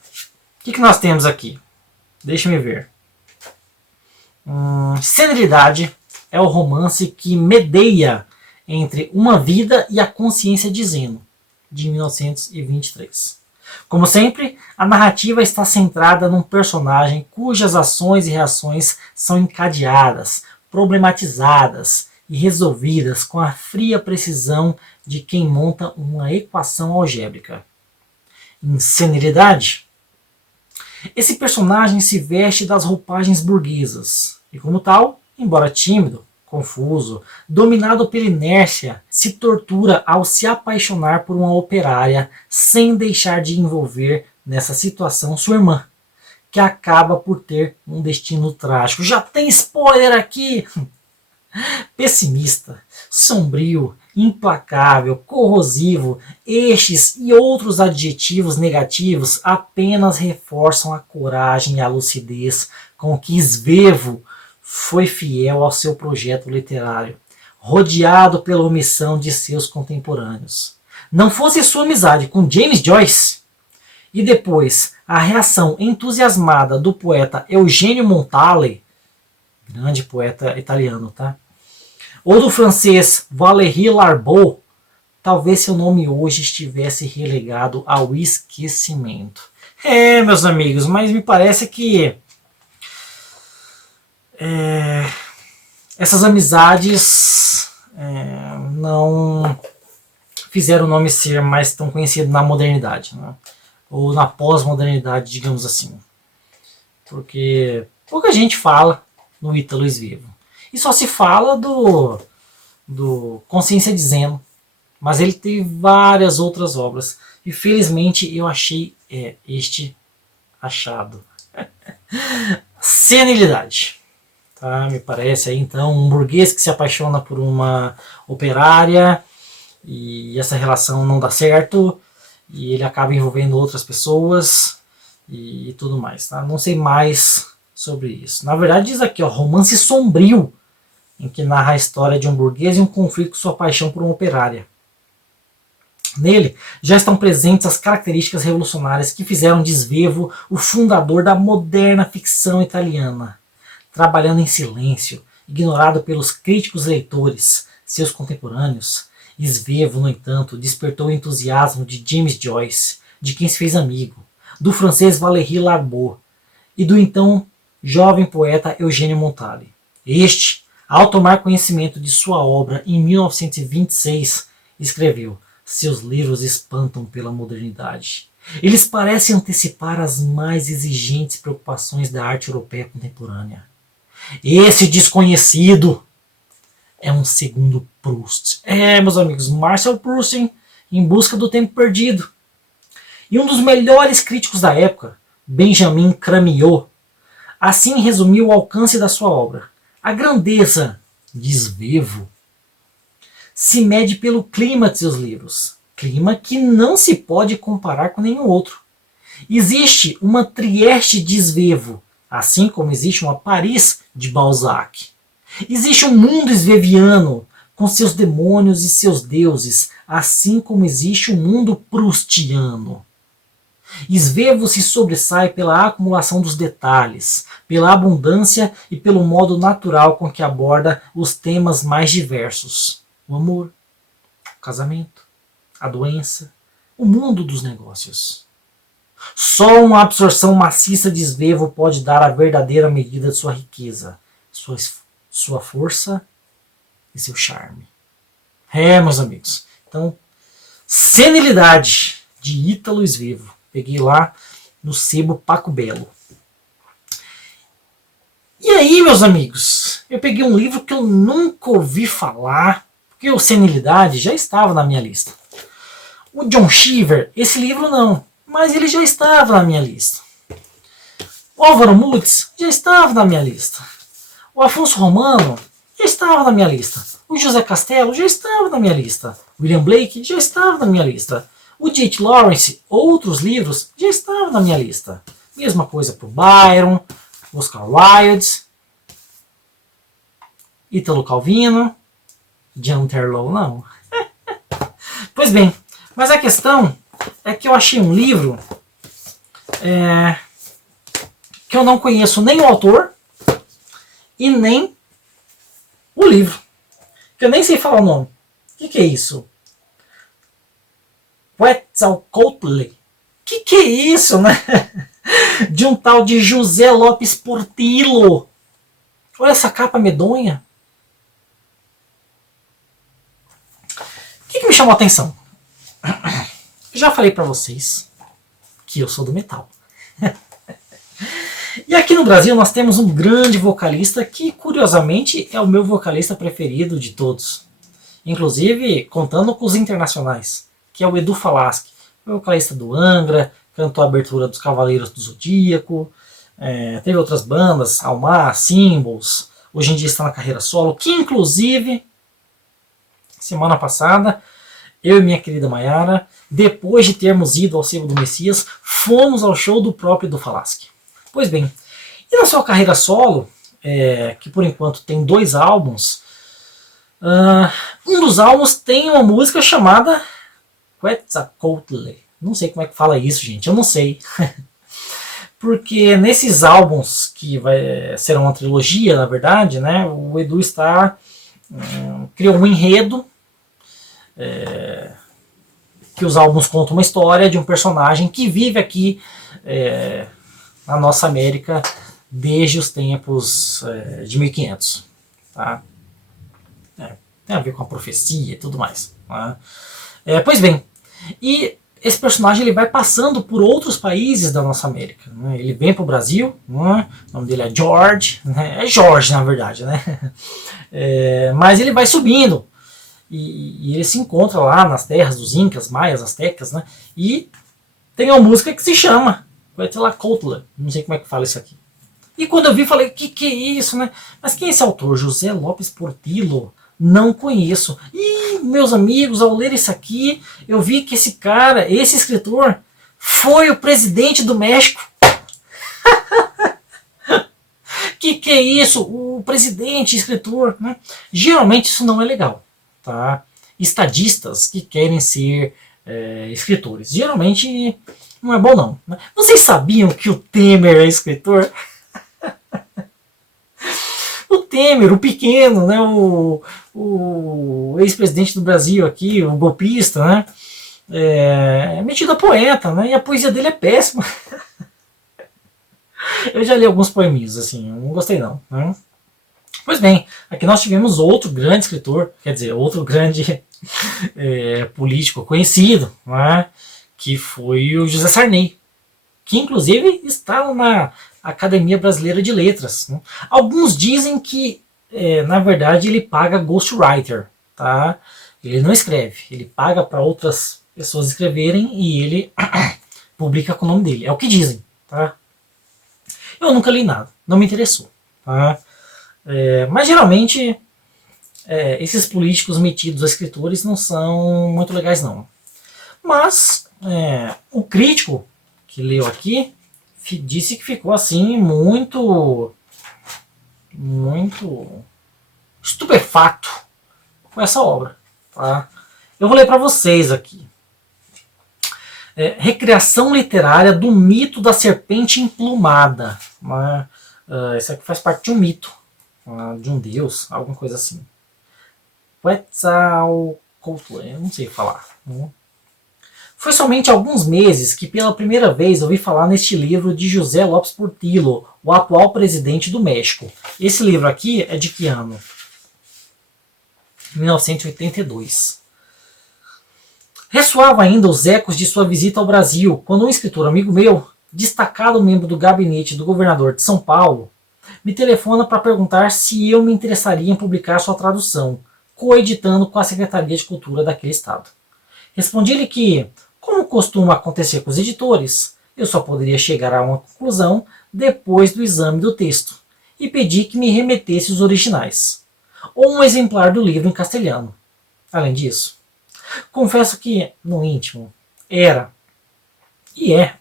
O que nós temos aqui? Deixa eu ver. Senilidade é o romance que medeia entre uma vida e a consciência de Zeno, de 1923. Como sempre, a narrativa está centrada num personagem cujas ações e reações são encadeadas, problematizadas e resolvidas com a fria precisão de quem monta uma equação algébrica. Em Senilidade, esse personagem se veste das roupagens burguesas e, como tal, embora tímido, confuso, dominado pela inércia, se tortura ao se apaixonar por uma operária sem deixar de envolver nessa situação sua irmã, que acaba por ter um destino trágico. Já tem spoiler aqui! Pessimista, sombrio, implacável, corrosivo, estes e outros adjetivos negativos apenas reforçam a coragem e a lucidez com que Svevo foi fiel ao seu projeto literário, rodeado pela omissão de seus contemporâneos. Não fosse sua amizade com James Joyce e depois a reação entusiasmada do poeta Eugenio Montale, grande poeta italiano, tá? Ou do francês Valéry Larbaud, talvez seu nome hoje estivesse relegado ao esquecimento. Meus amigos, mas me parece que essas amizades não fizeram o nome ser mais tão conhecido na modernidade, né? Ou na pós-modernidade, digamos assim. Porque pouca gente fala no Ítalo Svevo. E só se fala do Consciência de Zeno. Mas ele teve várias outras obras. E felizmente eu achei este achado. Senilidade. Tá? Me parece aí então um burguês que se apaixona por uma operária e essa relação não dá certo e ele acaba envolvendo outras pessoas e tudo mais. Tá? Não sei mais sobre isso. Na verdade diz aqui, ó, romance sombrio, em que narra a história de um burguês e um conflito com sua paixão por uma operária. Nele já estão presentes as características revolucionárias que fizeram de Svevo o fundador da moderna ficção italiana. Trabalhando em silêncio, ignorado pelos críticos leitores, seus contemporâneos, Svevo, no entanto, despertou o entusiasmo de James Joyce, de quem se fez amigo, do francês Valéry Larbaud e do então jovem poeta Eugênio Montale. Este, ao tomar conhecimento de sua obra em 1926, escreveu: seus livros espantam pela modernidade. Eles parecem antecipar as mais exigentes preocupações da arte europeia contemporânea. Esse desconhecido é um segundo Proust. Meus amigos, Marcel Proust em busca do tempo perdido. E um dos melhores críticos da época, Benjamin Cramiot, assim resumiu o alcance da sua obra. A grandeza de Svevo se mede pelo clima de seus livros. Clima que não se pode comparar com nenhum outro. Existe uma Trieste de Svevo, assim como existe uma Paris de Balzac. Existe um mundo sveviano, com seus demônios e seus deuses, assim como existe um mundo proustiano. Svevo se sobressai pela acumulação dos detalhes, pela abundância e pelo modo natural com que aborda os temas mais diversos. O amor, o casamento, a doença, o mundo dos negócios. Só uma absorção maciça de Svevo pode dar a verdadeira medida de sua riqueza, sua força e seu charme. Meus amigos. Então, Senilidade, de Ítalo Svevo. Peguei lá no sebo Paco Belo. E aí, meus amigos, eu peguei um livro que eu nunca ouvi falar, porque o Senilidade já estava na minha lista. O John Cheever, esse livro não, mas ele já estava na minha lista. O Álvaro Mutz já estava na minha lista. O Afonso Romano já estava na minha lista. O José Castelo já estava na minha lista. William Blake já estava na minha lista. O J.T. Lawrence, outros livros, já estavam na minha lista. Mesma coisa para o Byron, Oscar Wilde, Ítalo Calvino, John Terlow não. Pois bem, mas a questão é que eu achei um livro que eu não conheço nem o autor e nem o livro. Que eu nem sei falar o nome. O que é isso? Quetzalcoatl. Que é isso, né? De um tal de José Lopes Portillo. Olha essa capa medonha. O que me chamou a atenção? Já falei pra vocês que eu sou do metal. E aqui no Brasil nós temos um grande vocalista que, curiosamente, é o meu vocalista preferido de todos. Inclusive, contando com os internacionais, que é o Edu Falaschi. Foi vocalista do Angra, cantou a abertura dos Cavaleiros do Zodíaco, teve outras bandas, Almar, Symbols, hoje em dia está na carreira solo, que inclusive, semana passada, eu e minha querida Mayara, depois de termos ido ao Sebo do Messias, fomos ao show do próprio Edu Falaschi. Pois bem, e na sua carreira solo, que por enquanto tem 2 álbuns, um dos álbuns tem uma música chamada Quetzalcoatl. Não sei como é que fala isso, gente, eu não sei. Porque nesses álbuns, que serão uma trilogia, na verdade, né, o Edu criou um enredo, que os álbuns contam uma história de um personagem que vive aqui na nossa América desde os tempos de 1500. Tá? Tem a ver com a profecia e tudo mais. Tá? Pois bem, e esse personagem ele vai passando por outros países da nossa América. Né? Ele vem para o Brasil, né? O nome dele é George, né? É Jorge na verdade, né? Mas ele vai subindo e ele se encontra lá nas terras dos Incas, Maias, Aztecas, né? E tem uma música que se chama Quetzalcoatl, não sei como é que fala isso aqui. E quando eu vi, falei, que é isso, né? Mas quem é esse autor? José Lopes Portillo? Não conheço. E, meus amigos, ao ler isso aqui, eu vi que esse cara, esse escritor, foi o presidente do México. Que é isso? O presidente, escritor, né? Geralmente isso não é legal, tá? Estadistas que querem ser escritores. Geralmente não é bom não. Né? Vocês sabiam que o Temer é escritor? O Temer, o pequeno, né, o ex-presidente do Brasil aqui, o golpista, né, é metido a poeta, né, e a poesia dele é péssima. Eu já li alguns poeminhos, assim, não gostei não. Né? Pois bem, aqui nós tivemos outro grande escritor, quer dizer, outro grande político conhecido, né, que foi o José Sarney, que inclusive está na Academia Brasileira de Letras. Né? Alguns dizem que, na verdade, ele paga ghostwriter. Tá? Ele não escreve, ele paga para outras pessoas escreverem e ele publica com o nome dele. É o que dizem. Tá? Eu nunca li nada, não me interessou. Tá? Mas geralmente, esses políticos metidos a escritores não são muito legais, não. Mas o crítico que leu aqui disse que ficou assim muito estupefato com essa obra. Tá? Eu vou ler para vocês aqui. Recriação literária do mito da serpente emplumada. Né? Isso aqui faz parte de um mito, de um deus, alguma coisa assim. Quetzalcoatl, eu não sei falar. Né? Foi somente há alguns meses que pela primeira vez ouvi falar neste livro de José Lopes Portillo, o atual presidente do México. Esse livro aqui é de que ano? 1982. Ressoava ainda os ecos de sua visita ao Brasil, quando um escritor amigo meu, destacado membro do gabinete do governador de São Paulo, me telefona para perguntar se eu me interessaria em publicar sua tradução, coeditando com a Secretaria de Cultura daquele estado. Respondi-lhe que, como costuma acontecer com os editores, eu só poderia chegar a uma conclusão depois do exame do texto, e pedi que me remetesse os originais, ou um exemplar do livro em castelhano. Além disso, confesso que, no íntimo, era, e é,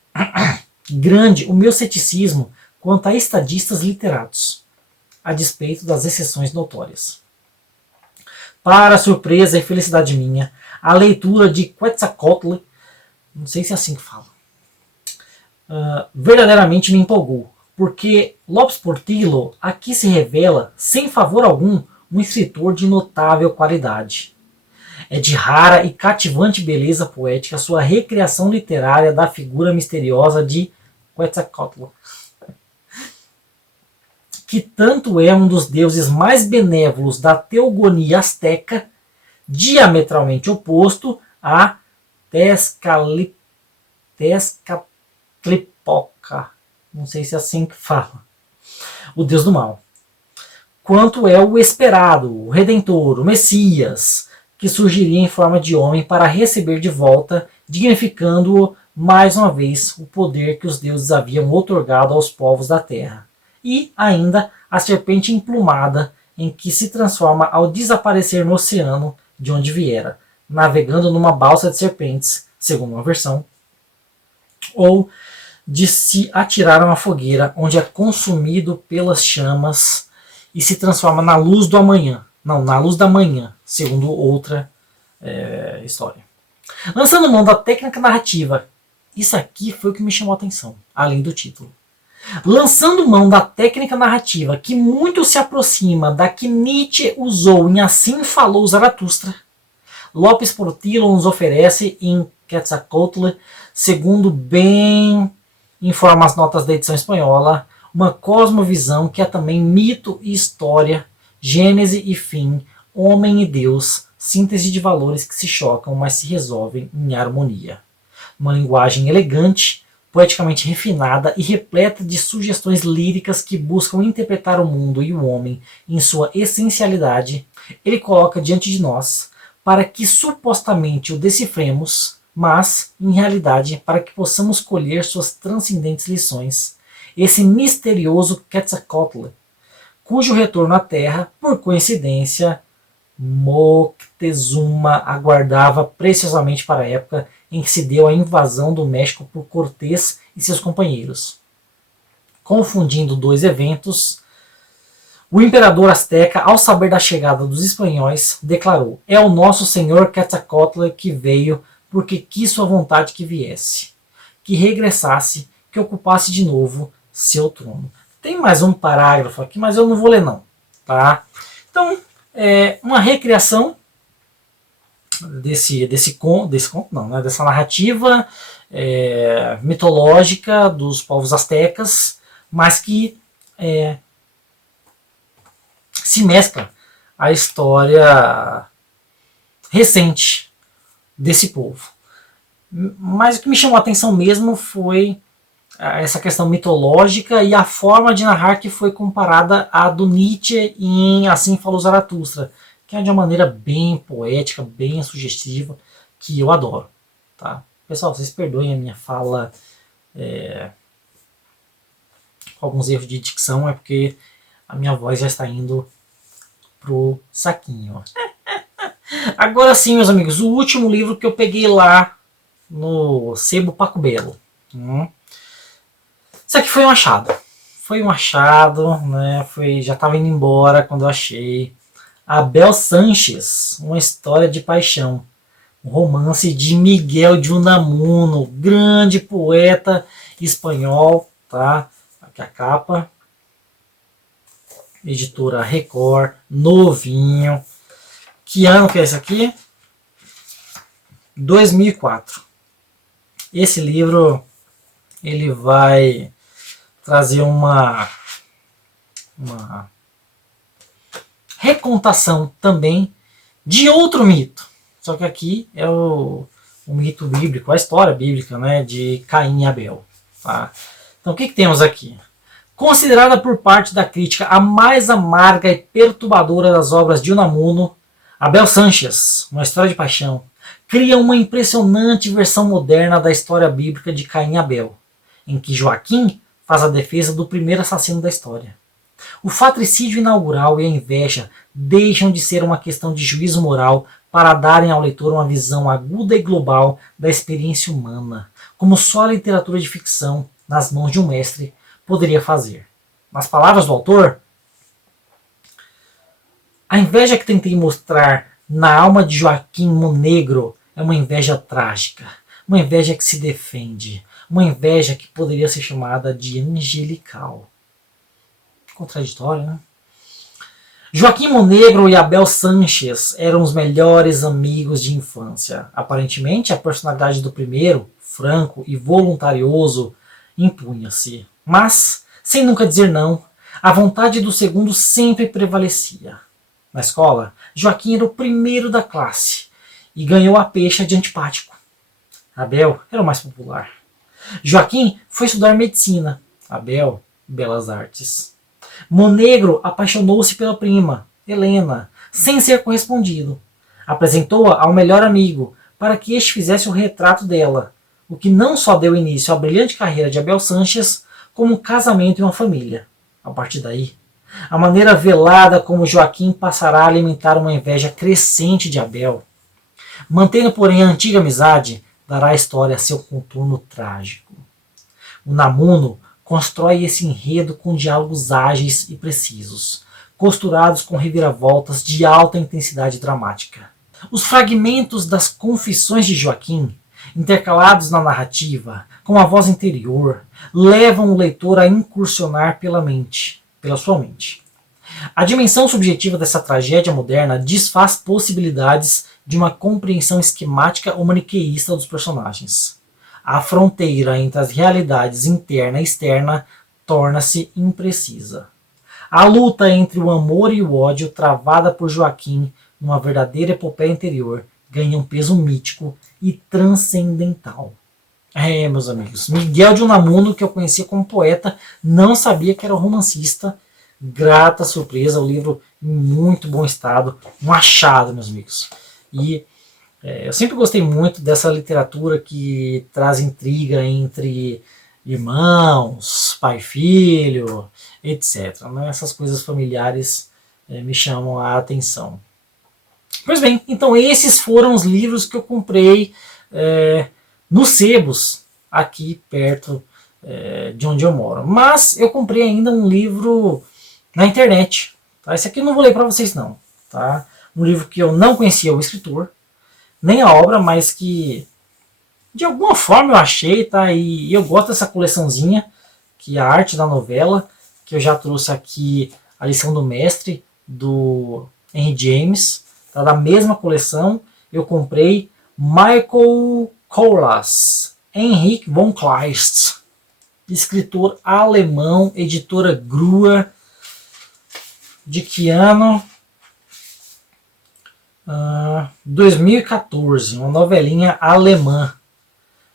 grande o meu ceticismo quanto a estadistas literatos, a despeito das exceções notórias. Para surpresa e felicidade minha, a leitura de Quetzalcoatl, não sei se é assim que fala, verdadeiramente me empolgou, porque Lopes Portillo aqui se revela, sem favor algum, um escritor de notável qualidade. É de rara e cativante beleza poética sua recriação literária da figura misteriosa de Quetzalcoatl, que tanto é um dos deuses mais benévolos da teogonia asteca, diametralmente oposto a Tezcatlipoca, não sei se é assim que fala, o deus do mal, quanto é o esperado, o Redentor, o Messias, que surgiria em forma de homem para receber de volta, dignificando-o mais uma vez o poder que os deuses haviam otorgado aos povos da terra, e ainda a serpente emplumada em que se transforma ao desaparecer no oceano de onde viera, navegando numa balsa de serpentes, segundo uma versão, ou de se atirar a uma fogueira, onde é consumido pelas chamas e se transforma na luz do amanhã. Não, na luz da manhã, segundo outra história. Lançando mão da técnica narrativa, isso aqui foi o que me chamou a atenção, além do título. Lançando mão da técnica narrativa que muito se aproxima da que Nietzsche usou em Assim Falou Zaratustra, Lopes Portillo nos oferece em Quetzalcoatl, segundo bem informam as notas da edição espanhola, uma cosmovisão que é também mito e história, gênese e fim, homem e Deus, síntese de valores que se chocam, mas se resolvem em harmonia. Uma linguagem elegante, poeticamente refinada e repleta de sugestões líricas que buscam interpretar o mundo e o homem em sua essencialidade, ele coloca diante de nós para que supostamente o decifremos, mas, em realidade, para que possamos colher suas transcendentes lições, esse misterioso Quetzalcoatl, cujo retorno à Terra, por coincidência, Moctezuma aguardava preciosamente para a época em que se deu a invasão do México por Cortés e seus companheiros. Confundindo dois eventos, o imperador azteca, ao saber da chegada dos espanhóis, declarou: "É o nosso senhor Quetzalcoatl que veio porque quis sua vontade que viesse, que regressasse, que ocupasse de novo seu trono." Tem mais um parágrafo aqui, mas eu não vou ler não, tá? Então, uma recriação dessa narrativa mitológica dos povos astecas, mas que se mescla à história recente desse povo. Mas o que me chamou a atenção mesmo foi essa questão mitológica e a forma de narrar que foi comparada à do Nietzsche em Assim Falou Zaratustra, que é de uma maneira bem poética, bem sugestiva, que eu adoro. Tá? Pessoal, vocês perdoem a minha fala com alguns erros de dicção, é porque a minha voz já está indo pro saquinho. Agora sim, meus amigos, o último livro que eu peguei lá no Sebo Paco Belo. Isso aqui foi um achado. Foi um achado, né? Já estava indo embora quando eu achei. Abel Sanches, Uma História de Paixão. Um romance de Miguel de Unamuno, grande poeta espanhol, tá? Aqui a capa. Editora Record, novinho. Que ano que é esse aqui? 2004. Esse livro ele vai trazer uma recontação também de outro mito. Só que aqui é o mito bíblico, a história bíblica, né, de Caim e Abel. Tá? Então o que temos aqui? Considerada por parte da crítica a mais amarga e perturbadora das obras de Unamuno, Abel Sanches, Uma História de Paixão, cria uma impressionante versão moderna da história bíblica de Caim e Abel, em que Joaquim faz a defesa do primeiro assassino da história. O fratricídio inaugural e a inveja deixam de ser uma questão de juízo moral para darem ao leitor uma visão aguda e global da experiência humana, como só a literatura de ficção, nas mãos de um mestre, poderia fazer. Nas palavras do autor, a inveja que tentei mostrar na alma de Joaquim Monegro é uma inveja trágica, uma inveja que se defende, uma inveja que poderia ser chamada de angelical. Contraditório, né? Joaquim Monegro e Abel Sanches eram os melhores amigos de infância. Aparentemente, a personalidade do primeiro, franco e voluntarioso, impunha-se. Mas, sem nunca dizer não, a vontade do segundo sempre prevalecia. Na escola, Joaquim era o primeiro da classe e ganhou a peixa de antipático. Abel era o mais popular. Joaquim foi estudar medicina, Abel, belas artes. Monegro apaixonou-se pela prima, Helena, sem ser correspondido. Apresentou-a ao melhor amigo, para que este fizesse o retrato dela, o que não só deu início à brilhante carreira de Abel Sanches, como um casamento e uma família. A partir daí, a maneira velada como Joaquim passará a alimentar uma inveja crescente de Abel. Mantendo, porém, a antiga amizade, dará à história seu contorno trágico. Unamuno constrói esse enredo com diálogos ágeis e precisos, costurados com reviravoltas de alta intensidade dramática. Os fragmentos das confissões de Joaquim, intercalados na narrativa, com a voz interior, levam o leitor a incursionar pela sua mente. A dimensão subjetiva dessa tragédia moderna desfaz possibilidades de uma compreensão esquemática ou maniqueísta dos personagens. A fronteira entre as realidades interna e externa torna-se imprecisa. A luta entre o amor e o ódio, travada por Joaquim numa verdadeira epopeia interior, ganha um peso mítico e transcendental. Meus amigos, Miguel de Unamuno, que eu conhecia como poeta, não sabia que era romancista. Grata surpresa, o livro em muito bom estado, um achado, meus amigos. E eu sempre gostei muito dessa literatura que traz intriga entre irmãos, pai e filho, etc. Né? Essas coisas familiares me chamam a atenção. Pois bem, então esses foram os livros que eu comprei nos sebos aqui perto de onde eu moro. Mas eu comprei ainda um livro na internet. Tá? Esse aqui eu não vou ler para vocês não. Tá? Um livro que eu não conhecia o escritor, nem a obra, mas que de alguma forma eu achei, tá? E eu gosto dessa coleçãozinha, que é a arte da novela, que eu já trouxe aqui a lição do mestre do Henry James, tá? Da mesma coleção. Eu comprei Michael Kolas, Henrik von Kleist, escritor alemão, editora Grua, de que ano? 2014, uma novelinha alemã,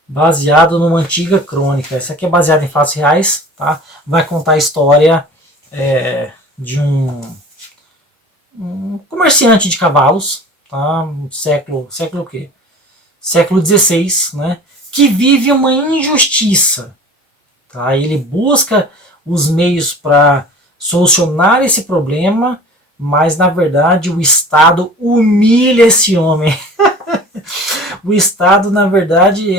baseado numa antiga crônica. Essa aqui é baseada em fatos reais, tá? Vai contar a história de um comerciante de cavalos, tá? Século o quê? Século XVI, né? Que vive uma injustiça, tá? Ele busca os meios para solucionar esse problema, mas na verdade o Estado humilha esse homem. O Estado, na verdade,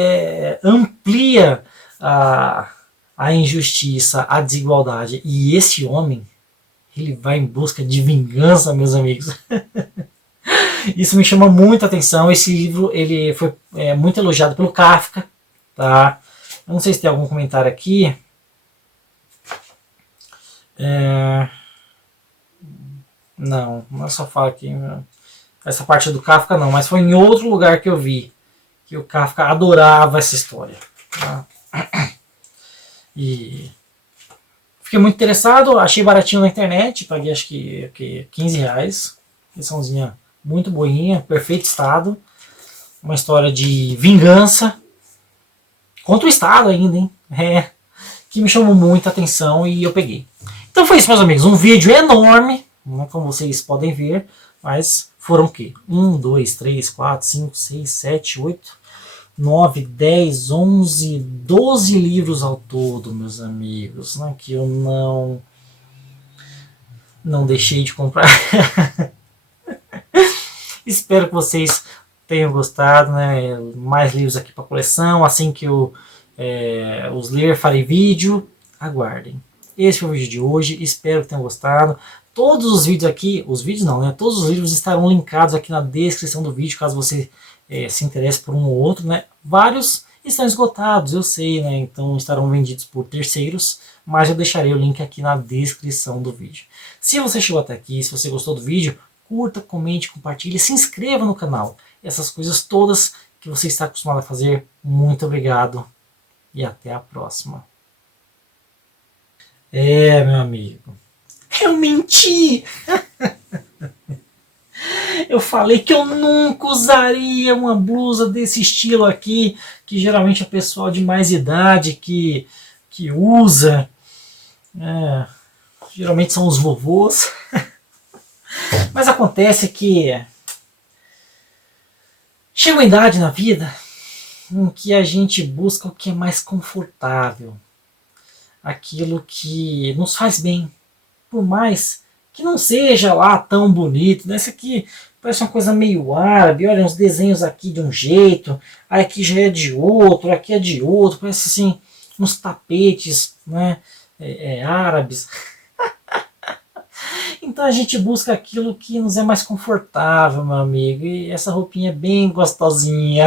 amplia a injustiça, a desigualdade. E esse homem, ele vai em busca de vingança, meus amigos. Isso me chama muita atenção. Esse livro ele foi muito elogiado pelo Kafka. Tá? Eu não sei se tem algum comentário aqui. Não é só falar aqui. Essa parte do Kafka não, mas foi em outro lugar que eu vi que o Kafka adorava essa história. Tá? E fiquei muito interessado, achei baratinho na internet, paguei acho que 15 reais. Ediçãozinha muito boinha, perfeito estado. Uma história de vingança contra o Estado ainda, hein? Que me chamou muita atenção e eu peguei. Então foi isso, meus amigos. Um vídeo enorme, como vocês podem ver, mas foram o quê? 1, 2, 3, 4, 5, 6, 7, 8, 9, 10, 11, 12 livros ao todo, meus amigos, né, que eu não deixei de comprar. Espero que vocês tenham gostado, né? Mais livros aqui para coleção. Assim que eu os ler, farei vídeo. Aguardem. Esse foi o vídeo de hoje. Espero que tenham gostado. Todos os vídeos aqui, os vídeos não, né? Todos os livros estarão linkados aqui na descrição do vídeo, caso você se interesse por um ou outro, né? Vários estão esgotados, eu sei, né? Então estarão vendidos por terceiros, mas eu deixarei o link aqui na descrição do vídeo. Se você chegou até aqui, se você gostou do vídeo, curta, comente, compartilhe, se inscreva no canal. Essas coisas todas que você está acostumado a fazer. Muito obrigado e até a próxima. Meu amigo. Eu menti! Eu falei que eu nunca usaria uma blusa desse estilo aqui, que geralmente é o pessoal de mais idade que usa. Geralmente são os vovôs. Mas acontece que chega uma idade na vida em que a gente busca o que é mais confortável. Aquilo que nos faz bem. Por mais que não seja lá tão bonito, né? Esse aqui parece uma coisa meio árabe, olha, uns desenhos aqui de um jeito, aqui já é de outro, aqui é de outro, parece assim, uns tapetes, né? Árabes. Então a gente busca aquilo que nos é mais confortável, meu amigo, e essa roupinha é bem gostosinha.